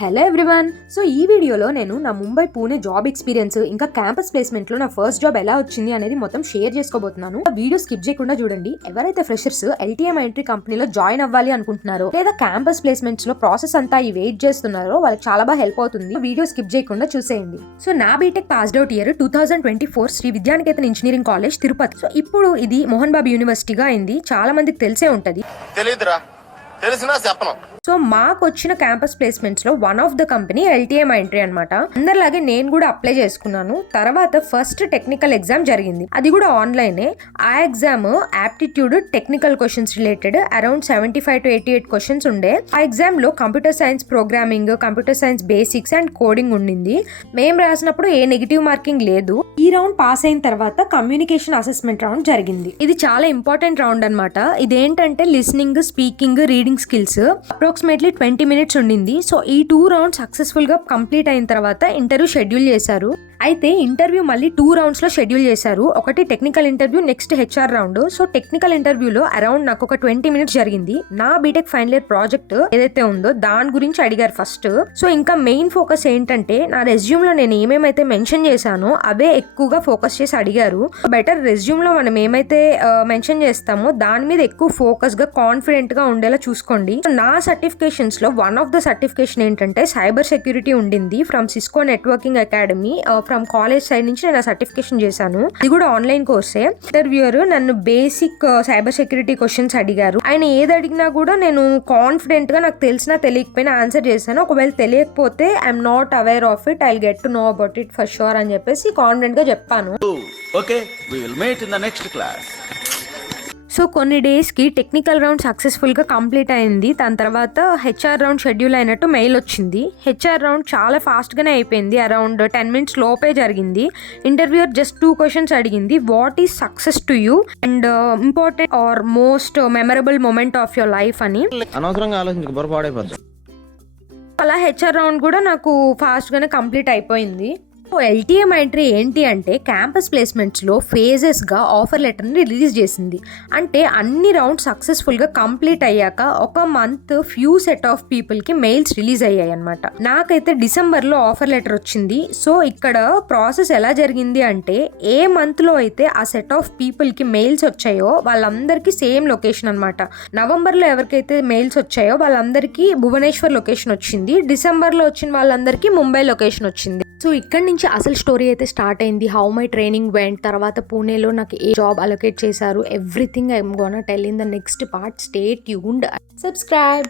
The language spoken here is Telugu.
Hello everyone. సో ఈ వీడియోలో నేను నా ముంబై పూణే జాబ్ ఎక్స్పీరియన్స్ ఇంకా క్యాంపస్ ప్లేస్మెంట్లో నా ఫస్ట్ జాబ్ ఎలా వచ్చింది అనేది మొత్తం షేర్ చేసుకోబోతున్నాను. వీడియో స్కిప్ చేయకుండా చూడండి. ఎవరైతే ఫ్రెషర్స్ LTMIntree కంపెనీలో జాయిన్ అవ్వాలి అనుకుంటున్నారో లేదా క్యాంపస్ ప్లేస్మెంట్స్ లో ప్రాసెస్ అంతా ఈ వెయిట్ చేస్తున్నారో వాళ్ళకి చాలా బాగా హెల్ప్ అవుతుంది. వీడియో స్కిప్ చేయకుండా చూసేయండి. సో నా BTech passed out year 2024 Shri Vidyanikethan engineering college Tirupati. So ఇప్పుడు ఇది మోహన్ బాబు యూనివర్సిటీగా అయింది. చాలా మందికి తెలిసే ఉంటది. సో మాకు వచ్చిన క్యాంపస్ ప్లేస్మెంట్స్ లో one of the company LTMIntree అనమాట. అందరిలాగే నేను కూడా అప్లై చేసుకున్నాను. తర్వాత ఫస్ట్ టెక్నికల్ ఎగ్జామ్ జరిగింది. అది కూడా ఆన్లైనే. ఆ exam aptitude technical questions related around 75 to 88 questions ఉండే. ఆ ఎగ్జామ్ లో computer science programming, computer science basics and coding ఉండింది. మేము రాసినప్పుడు ఏ నెగిటివ్ మార్కింగ్ లేదు. ఈ రౌండ్ పాస్ అయిన తర్వాత కమ్యూనికేషన్ అసెస్మెంట్ రౌండ్ జరిగింది. ఇది చాలా ఇంపార్టెంట్ రౌండ్ అనమాట. ఇదేంటంటే listening, speaking, reading skills. Approximately 20 minutes ఉండింది. సో ఈ 2 rounds సక్సెస్ఫుల్ గా కంప్లీట్ అయిన తర్వాత ఇంటర్వ్యూ షెడ్యూల్ చేశారు. అయితే ఇంటర్వ్యూ మళ్ళీ 2 rounds లో షెడ్యూల్ చేశారు. ఒకటి technical interview, next HR round. So technical ఇంటర్వ్యూలో అరౌండ్ నాకు ఒక 20 minutes జరిగింది. నా బీటెక్ ఫైనల్ ఇయర్ ప్రాజెక్ట్ ఏదైతే ఉందో దాని గురించి అడిగారు ఫస్ట్. సో ఇంకా మెయిన్ ఫోకస్ ఏంటంటే నా రెజ్యూమ్ లో నేను ఏమేమైతే మెన్షన్ చేశానో అవే ఎక్కువగా ఫోకస్ చేసి అడిగారు. బెటర్ రెజ్యూమ్ లో మనం ఏమైతే మెన్షన్ చేస్తామో దాని మీద ఎక్కువ ఫోకస్ గా కాన్ఫిడెంట్ గా ఉండేలా చూసుకోండి. నా సర్టిఫికేషన్స్ లో వన్ ఆఫ్ ద సర్టిఫికేషన్ ఏంటంటే సైబర్ సెక్యూరిటీ ఉండింది from Cisco networking academy. From college side నుంచి నేను సర్టిఫికేషన్ చేశాను. ఇది కూడా ఆన్లైన్ కోర్సే. ఇంటర్వ్యూయర్ నన్ను బేసిక్ సైబర్ సెక్యూరిటీ క్వశ్చన్స్ అడిగారు. ఆయన ఏది అడిగినా కూడా నేను కాన్ఫిడెంట్ గా నాకు తెలిసినా తెలియకపోయినా ఆన్సర్ చేశాను. ఒకవేళ తెలియకపోతే I'm not aware of it, I will get to know about it for sure అని చెప్పేసి కాన్ఫిడెంట్ గా చెప్పాను. Okay, we will meet in the next class. So కొన్ని డేస్కి టెక్నికల్ రౌండ్ సక్సెస్ఫుల్గా కంప్లీట్ అయింది. దాని తర్వాత HR రౌండ్ షెడ్యూల్ అయినట్టు మెయిల్ వచ్చింది. HR రౌండ్ చాలా ఫాస్ట్గానే అయిపోయింది. అరౌండ్ 10 minutes లోపే జరిగింది. ఇంటర్వ్యూయర్ జస్ట్ 2 questions అడిగింది. What is success to you and important or most memorable moment of your life అని. అనవసరంగా ఆలోచించక పొరపాడైపోద్ది. అలా HR రౌండ్ కూడా నాకు ఫాస్ట్గానే కంప్లీట్ అయిపోయింది. LTMIntree ఏంటి అంటే క్యాంపస్ ప్లేస్మెంట్స్లో ఫేజెస్గా ఆఫర్ లెటర్ని రిలీజ్ చేసింది. అంటే అన్ని రౌండ్స్ సక్సెస్ఫుల్గా కంప్లీట్ అయ్యాక ఒక మంత్ ఫ్యూ సెట్ ఆఫ్ పీపుల్కి మెయిల్స్ రిలీజ్ అయ్యాయి అనమాట. నాకైతే డిసెంబర్లో ఆఫర్ లెటర్ వచ్చింది. సో ఇక్కడ ప్రాసెస్ ఎలా జరిగింది అంటే ఏ మంత్లో అయితే ఆ సెట్ ఆఫ్ పీపుల్కి మెయిల్స్ వచ్చాయో వాళ్ళందరికీ సేమ్ లొకేషన్ అనమాట. నవంబర్లో ఎవరికైతే మెయిల్స్ వచ్చాయో వాళ్ళందరికీ భువనేశ్వర్ లొకేషన్ వచ్చింది. డిసెంబర్లో వచ్చిన వాళ్ళందరికీ ముంబై లొకేషన్ వచ్చింది. సో ఇక్కడ నుంచి అసలు స్టోరీ అయితే స్టార్ట్ అయింది. హౌ మై ట్రైనింగ్ వెంట్, తర్వాత పూణేలో నాకు ఏ జాబ్ అలొకేట్ చేశారు, everything I'm gonna tell in the next part. Stay tuned, subscribe.